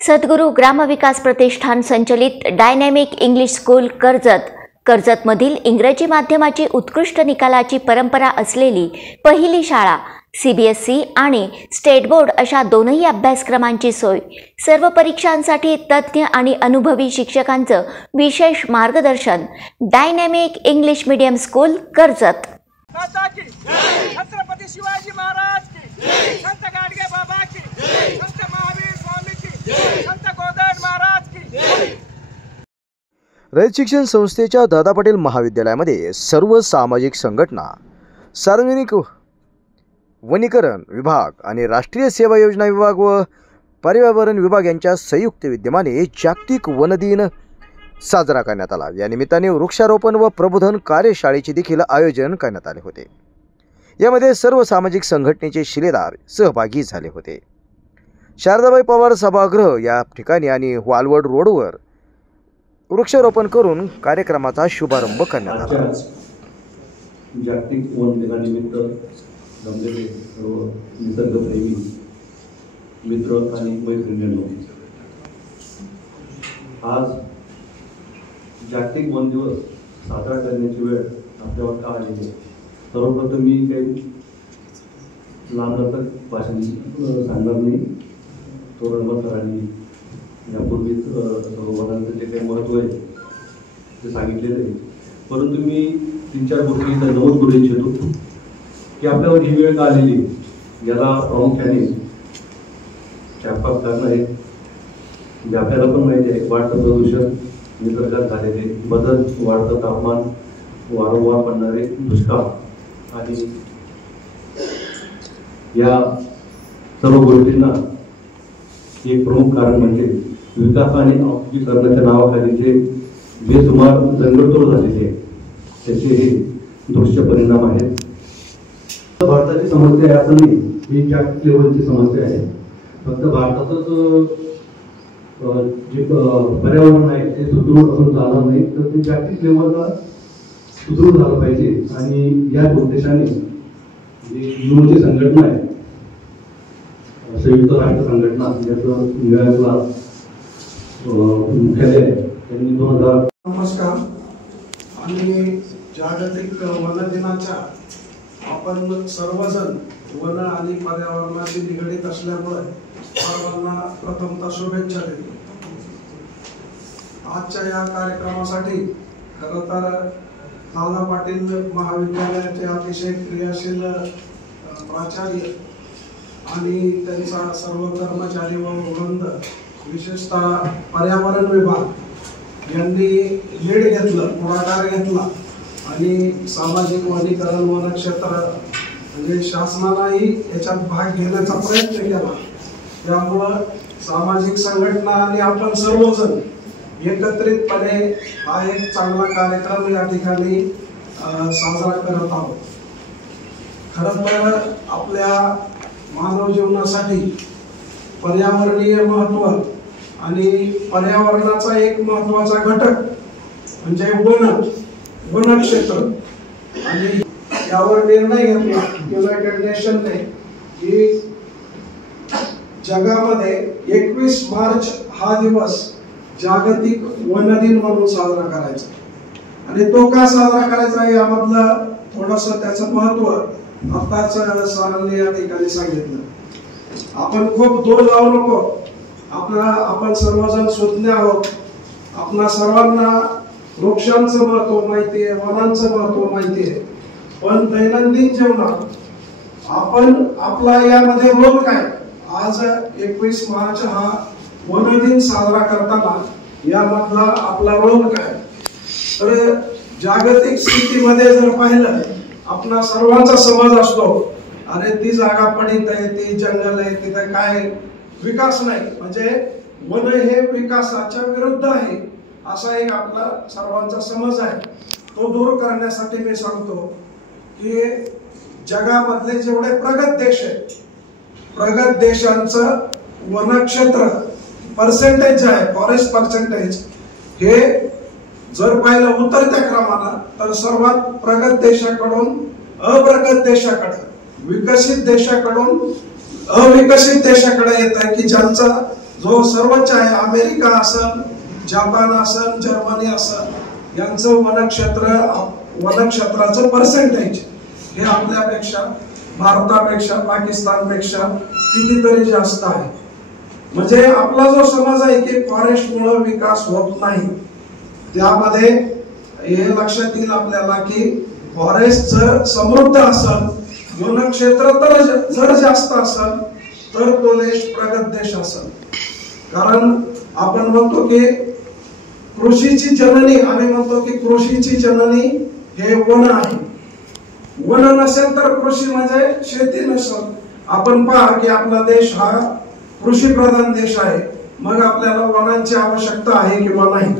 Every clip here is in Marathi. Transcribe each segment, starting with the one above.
सद्गुरू ग्रामविकास प्रतिष्ठान संचलित डायनॅमिक इंग्लिश स्कूल कर्जतमधील इंग्रजी माध्यमाची उत्कृष्ट निकालाची परंपरा असलेली पहिली शाळा CBSE आणि स्टेट बोर्ड अशा दोनही अभ्यासक्रमांची सोय, सर्व परीक्षांसाठी तज्ज्ञ आणि अनुभवी शिक्षकांचं विशेष मार्गदर्शन। Dynamic English medium school Karjat. Chhatrapati Shivaji Maharaj की जय, संत गाडगे बाबा की जय, संत महावीर स्वामी की जय, संत गोदड महाराज की जय। रयत शिक्षण संस्थेच्या दादा पाटील महाविद्यालयामध्ये सर्व सामाजिक संघटना, सार्वजनिक वनीकरण विभाग आणि राष्ट्रीय सेवा योजना विभाग व पर्यावरण विभाग यांच्या संयुक्त विद्यमाने जागतिक वन दिन साजरा करण्यात आला। या निमित्ताने वृक्षारोपण व प्रबोधन कार्यशाळेचे देखील आयोजन करण्यात आले होते। यामध्ये सर्व सामाजिक संघटनेचे शिलेदार सहभागी झाले होते। शारदाबाई पवार सभागृह या ठिकाणी आणि वालवड रोडवर वृक्षारोपण करून कार्यक्रमाचा शुभारंभ करण्यात आला। जागतिक वन दिनानिमित्त जमलेले सर्व निसर्गप्रेमी मित्र आणि मैत्रिणींनो, आज जागतिक वन दिवस साजरा करण्याची वेळ आपल्यावर का आली आहे। सर्वप्रथम मी काही लांबलचक भाषण सांगणार नाही। तोरणबा सरांनी यापूर्वीच वनांचं जे काही महत्त्व आहे ते सांगितलेलं आहे, परंतु मी 3-4 गोष्टी इथं नमूद करू इच्छितो की आपल्यावर ही वेळ का आलेली, याला प्रामुख्याने 4-5 कारणं आहेत। म्हणजे आपल्याला पण माहिती आहे, वाढतं प्रदूषण, निसर्गात झालेले बदल, वाढतं तापमान, वारंवार पडणारे दुष्काळ आणि या सर्व गोष्टींना एक प्रमुख कारण म्हणजे विकास आणि औद्योगिकरणाच्या नावाखाली जे बेसुमार जंगलतोड झालेली आहे त्याचे हे दृश्य परिणाम आहेत। भारताची समस्या आहे असं नाही, ही जागतिक लेवलची समस्या आहे। फक्त भारतातच जे पर्यावरण आहे ते सुदृढ असून चालणार नाही, तर ते जागतिक लेवलला सुदृढ झालं पाहिजे। आणि या उद्देशाने जी यूएनची संघटना आहे, संयुक्त राष्ट्र संघटना, ज्याचं न्यूयॉर्कला मुख्यालय आहे, त्यांनी 2000 नमस्कार। आणि जागतिक वन दिनाच्या आपण सर्वजण वन आणि पर्यावरणाशी निगडीत असल्यामुळे सर्वांना प्रथमतः शुभेच्छा देतो। आजच्या या कार्यक्रमासाठी खरं तर दादा पाटील महाविद्यालयाचे अतिशय क्रियाशील प्राचार्य आणि त्यांचा सर्व कर्मचारी व वृंद, विशेषतः पर्यावरण विभाग यांनी लीड घेतलं, पुढाकार घेतला आणि सामाजिक वनीकरण वनक्षेत्र म्हणजे शासनालाही याच्यात भाग घेण्याचा प्रयत्न केला। त्यामुळं सामाजिक संघटना आणि आपण सर्वजण एकत्रितपणे हा एक चांगला कार्यक्रम या ठिकाणी साजरा करत आहोत। खरं तर आपल्या मानव जीवनासाठी पर्यावरणीय महत्त्व आणि पर्यावरणाचा एक महत्त्वाचा घटक म्हणजे वनक्षेत्र। आणि यावर निर्णय घेतला युनायटेड नेशनने की जगामध्ये 21 मार्च हा दिवस जागतिक वन दिन म्हणून साजरा करायचा। आणि तो का साजरा करायचा यामधलं थोडंसं त्याचं महत्त्व आताच सरांनी या ठिकाणी सांगितलं। आपण खूप दूर जाऊ नको, आपण सर्वजण सुज्ञ आहोत। आपणा सर्वांना वृक्षांचं महत्त्व माहिती आहे, वनांचं महत्त्व माहिती आहे, पण दैनंदिन जीवनात आपण आपला यामध्ये रोल काय, आज 21 मार्च हा वन दिन साजरा करताना यामधला आपला रोल काय। तर जागतिक स्थितीमध्ये जर पाहिलं, आपला सर्वांचा समज असतो अरे ती जागा पडीत आहे, ती जंगल आहे, तिथे काय विकास नाही, म्हणजे वन हे विकासाच्या विरुद्ध आहे असा एक आपला सर्वांचा समज आहे। तो दूर करण्यासाठी मी सांगतो की जगामधले जेवढे प्रगत देश आहेत, प्रगत देशांचं वनक्षेत्र पर्सेंटेज आहे, फॉरेस्ट पर्सेंटेज, हे जर पाहिलं उतरत्या क्रमानं तर सर्वात प्रगत देशाकडून अप्रगत देशाकडे, विकसित देशाकडून अविकसित देशाकडे येत आहे, की ज्यांचा जो सर्वोच्च आहे, अमेरिका असेल, जपान असेल, जर्मनी असेल, यांचं वनक्षेत्राचं पर्सेंटेज हे आपल्यापेक्षा, भारतापेक्षा, पाकिस्तानपेक्षा कितीतरी जास्त आहे. म्हणजे आपला जो समज आहे की फॉरेस्टमुळे विकास होत नाही, त्यामध्ये हे लक्षात येईल आपल्याला की फॉरेस्ट जर समृद्ध असेल, वनक्षेत्र तर जर जास्त असेल तर तो देश प्रगत देश असेल. कारण आपण म्हणतो की कृषीची जननी, आम्ही म्हणतो की कृषीची जननी हे वन आहे. वन नसेल तर कृषी म्हणजे शेती नसेल. आपण पहा की आपला देश हा कृषी प्रधान देश आहे, मग आपल्याला वनांची आवश्यकता आहे किंवा नाही.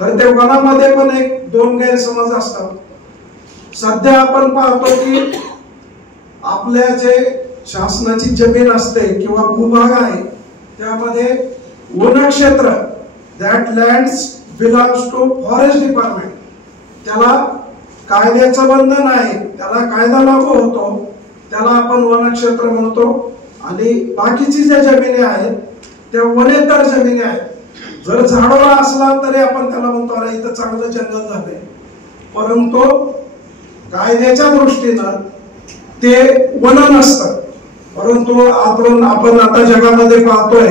तर त्या वनामध्ये पण एक दोन गैरसमज असतात. सध्या आपण पाहतो की आपल्या जे शासनाची जमीन असते किंवा भूभाग आहे, त्यामध्ये वनक्षेत्र, that lands belongs to forest department, त्याला कायद्याचं बंधन आहे, त्याला कायदा लागू होतो, त्याला आपण वनक्षेत्र म्हणतो. आणि बाकीची ज्या जमिनी आहेत त्या वनेतर जमिनी आहेत. जर झाडोळा असला तरी आपण त्याला म्हणतो अरे इथं चांगलं जंगल झालंय, परंतु कायद्याच्या दृष्टीनं ते वन नसतं. परंतु आपण आता जगामध्ये पाहतोय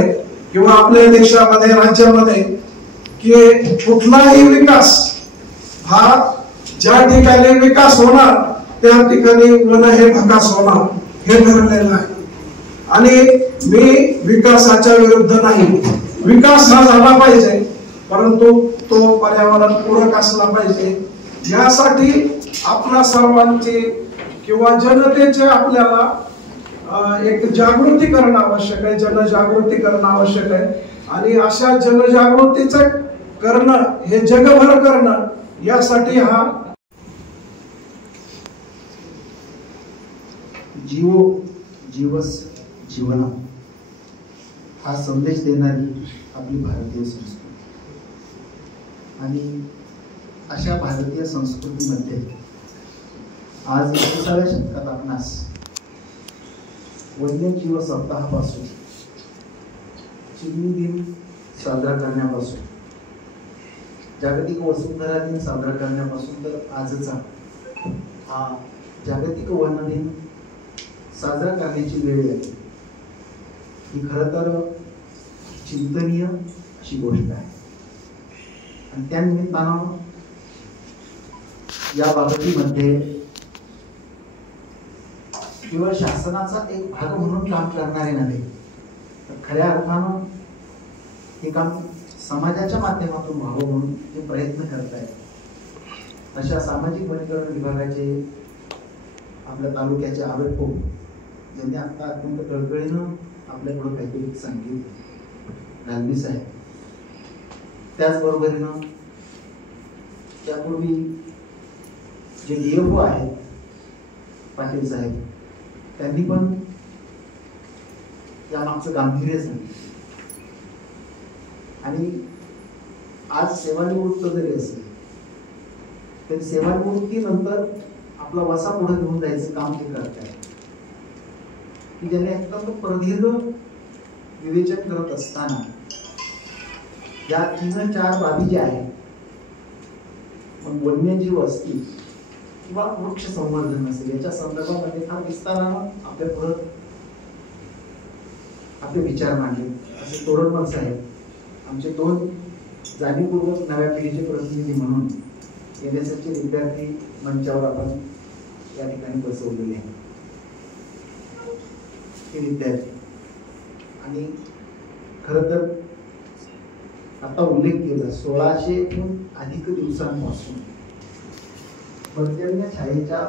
किंवा आपल्या देशामध्ये, राज्यामध्ये, की कुठलाही विकास हा ज्या ठिकाणी विकास होणार त्या ठिकाणी वन हे भकास होणार, हे ठरलेलं आहे. आणि मी विकासाच्या विरुद्ध नाही. विकास हा झाला पाहिजे, परंतु तो पर्यावरण पूरक असला पाहिजे. यासाठी आपल्या सर्वांची किंवा जनतेचे आपल्याला एक जागृती करणं आवश्यक आहे, जनजागृती करणं आवश्यक आहे. आणि अशा जनजागृतीचं करणं हे जगभर करणं, यासाठी हा जीवो जीवस जीवना हा संदेश देणारी आपली भारतीय संस्कृती. आणि अशा भारतीय संस्कृतीमध्ये आज 21व्या शतकात आपणास वन्यजीव सप्ताहापासून, चिमणी दिन साजरा करण्यापासून, जागतिक वसुंधरा दिन साजरा करण्यापासून तर आजचा हा जागतिक वन दिन साजरा करण्याची वेळ आहे. ही खरं तर चिंतनीय अशी गोष्ट आहे. आणि त्या निमित्तानं या बाबतीमध्ये केवळ शासनाचा एक भाग म्हणून काम करणारे नव्हे, तर खऱ्या अर्थानं हे काम समाजाच्या माध्यमातून व्हावं म्हणून ते प्रयत्न करत आहेत. अशा सामाजिक वनीकरण विभागाचे आपल्या तालुक्याचे आवेटको ज्यांनी आता अत्यंत कळकळीनं आपल्याकडून काहीतरी सांगितलं, गांधी साहेब, त्याचबरोबरीनं त्यापूर्वी जे DFO आहेत पाटील साहेब, त्यांनी पण यामागचं गांभीर्य सांगितलं. आणि आज सेवानिवृत्त जरी असेल तरी सेवानिवृत्तीनंतर आपला वसा पुढे घेऊन जायचं काम ते करत आहेत, की ज्याने अत्यंत प्रदीर्घ विवेचन करत असताना या 3-4 बाबी ज्या आहेत, मग वन्यजीव असतील किंवा वृक्ष संवर्धन असेल, याच्या संदर्भामध्ये फार विस्तारानं आपल्या पुढे आपले विचार मांडले. असे तोरणमल साहेब आमचे 2 जाणीवपूर्वक नव्या पिढीचे प्रतिनिधी म्हणून NSSचे विद्यार्थी मंचावर आपण या ठिकाणी बसवलेले आहे. हे विद्यार्थी आणि खरं तर आता उल्लेख केला 1600हून अधिक दिवसांपासून पर्जन्य छायेच्या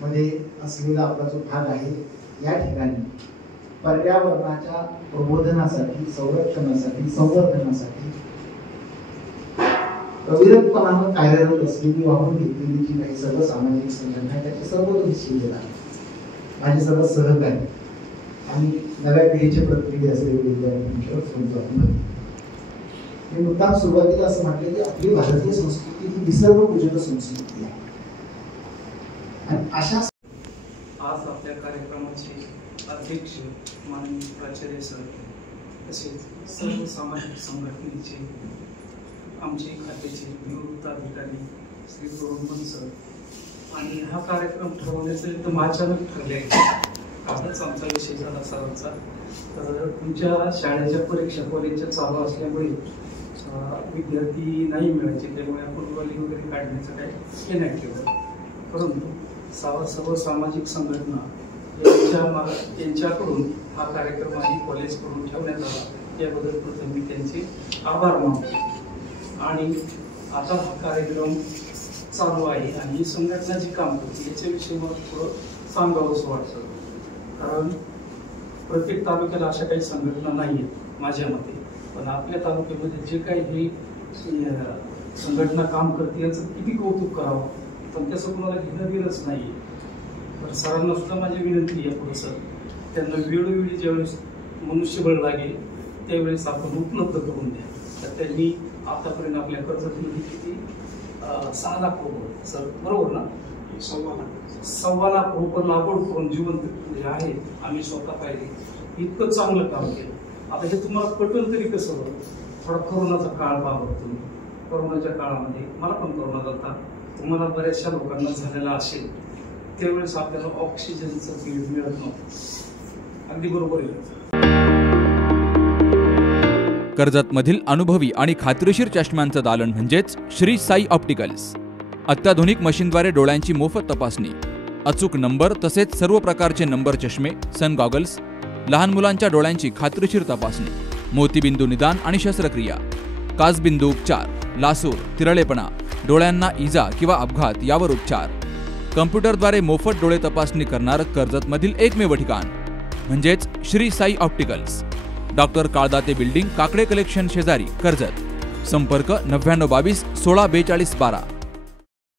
मध्ये असलेला आपला जो भाग आहे, या ठिकाणी पर्यावरणाच्या प्रबोधनासाठी, संरक्षणासाठी, संवर्धनासाठी अविरतपणानं कार्यरत असलेली, वाहून घेतलेली जी काही सर्व सामाजिक संघटना त्याचे सर्वतोदृष्टी दिला आहे. माझे सर्व सहकारी आणि नव्या पिढीचे प्रतिनिधी असलेले विद्यार्थी, मी मुद्दाम सुरुवातीला असं म्हटलं की आपली भारतीय संस्कृती ही निसर्गपूजक संस्कृती आहे. आणि अशा आज आपल्या कार्यक्रमाचे अध्यक्ष माननीय प्राचार्य सर तसेच सर्व सामाजिक संघटनेचे आमचे खात्याचे निवृत्त अधिकारी श्री तोरणमल सर आणि हा कार्यक्रम ठरवण्याचं एकदम अचानक ठरले आजच आमचा विषय झाला सरांचा. तर तुमच्या शाळेच्या परीक्षा कॉलेजच्या चालू असल्यामुळे विद्यार्थी नाही मिळायचे, त्यामुळे आपण रॅली वगैरे काढण्याचं काही हे नाही केलं. परंतु सर्व सामाजिक संघटना यांच्याकडून हा कार्यक्रम आणि कॉलेजकडून ठेवण्यात आला, याबद्दल प्रथम मी त्यांचे आभार मानतो. आणि आता हा कार्यक्रम चालू आहे आणि ही संघटना जी काम करते याच्याविषयी मला थोडं सांगावंसं वाटतं. कारण प्रत्येक तालुक्याला अशा काही संघटना नाही आहेत माझ्या मते, पण आपल्या तालुक्यामध्ये जे काही ही संघटना काम करते याचं किती कौतुक करावं, पण त्याचं कोणाला घेणं देणंच नाही. तर सरांना सुद्धा माझी विनंती आहे पुढं सर, त्यांना वेळोवेळी ज्यावेळेस मनुष्यबळ लागेल त्यावेळेस आपण उपलब्ध करून द्या. तर त्यांनी आतापर्यंत आपल्या कर्जतमध्ये किती 6 लाख रोपं सर, बरोबर ना, 1.25 लाख रोपं लागवड करून जिवंत जे आहे आम्ही स्वतः पाहिले, इतकं चांगलं काम केलं. आता हे तुम्हाला पटेल तरी कसं होतं, थोडा कोरोनाचा काळ पाहतो तुम्ही. कोरोनाच्या काळामध्ये मला पण कोरोना झाला, तुम्हाला बऱ्याचशा लोकांना झालेला असेल, त्यावेळेस आपल्याला ऑक्सिजनचं बिल मिळत नव्हतं. अगदी बरोबर आहे. कर्जतमधील अनुभवी आणि खात्रीशीर चष्म्यांचं दालन म्हणजेच श्री साई ऑप्टिकल्स. अत्याधुनिक मशीनद्वारे डोळ्यांची मोफत तपासणी, अचूक नंबर तसेच सर्व प्रकारचे नंबर चष्मे, सन गॉगल्स, लहान मुलांच्या डोळ्यांची खात्रीशीर तपासणी, मोतीबिंदू निदान आणि शस्त्रक्रिया, काचबिंदू उपचार, लासूर, तिरळेपणा, डोळ्यांना इजा किंवा अपघात यावर उपचार, कम्प्युटरद्वारे मोफत डोळे तपासणी करणारं कर्जतमधील एकमेव ठिकाण म्हणजेच Shri Sai opticals. Doctor Kaldate building, Kakade collection शेजारी, कर्जत. संपर्क 9922 16 42 12.